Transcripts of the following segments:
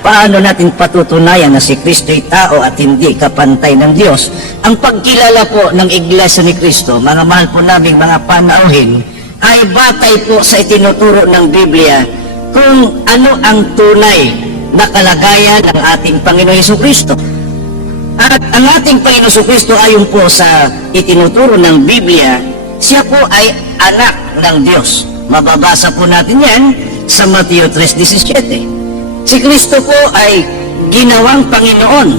paano natin patutunayan na si Kristo'y tao at hindi kapantay ng Diyos? Ang pagkilala po ng Iglesia ni Kristo, mga mahal po naming mga panauhin, ay batay po sa itinuturo ng Biblia kung ano ang tunay na kalagayan ng ating Panginoon Yeso Kristo. At ang ating Panginoon Yeso Kristo ayon po sa itinuturo ng Biblia, siya po ay anak ng Diyos. Mababasa po natin yan sa Mateo 3.17. Si Kristo po ay ginawang Panginoon.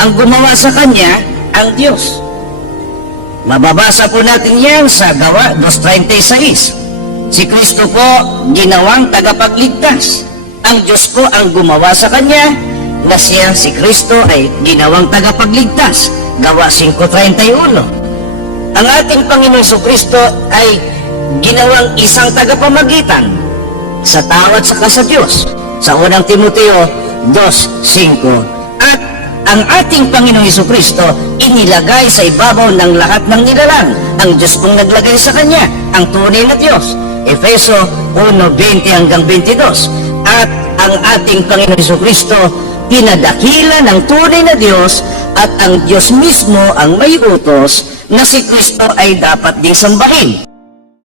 Ang gumawa sa Kanya, ang Diyos. Mababasa po natin yan sa Gawa 2.36. Si Kristo po ginawang tagapagligtas. Ang Diyos po ang gumawa sa Kanya na siya si Kristo ay ginawang tagapagligtas. Gawa 5.31. Ang ating Panginoon sa Kristo ay ginawang isang tagapamagitan sa tao at saka sa Diyos. Sa unang Timoteo 2.5. At ang ating Panginoong Heso Kristo inilagay sa ibabaw ng lahat ng nilalang. Ang Diyos pong naglagay sa Kanya, ang tunay na Diyos. Efeso 1.20 hanggang 22. At ang ating Panginoong Heso Kristo pinadakila ng tunay na Diyos at ang Diyos mismo ang may utos na si Kristo ay dapat ding sambahin.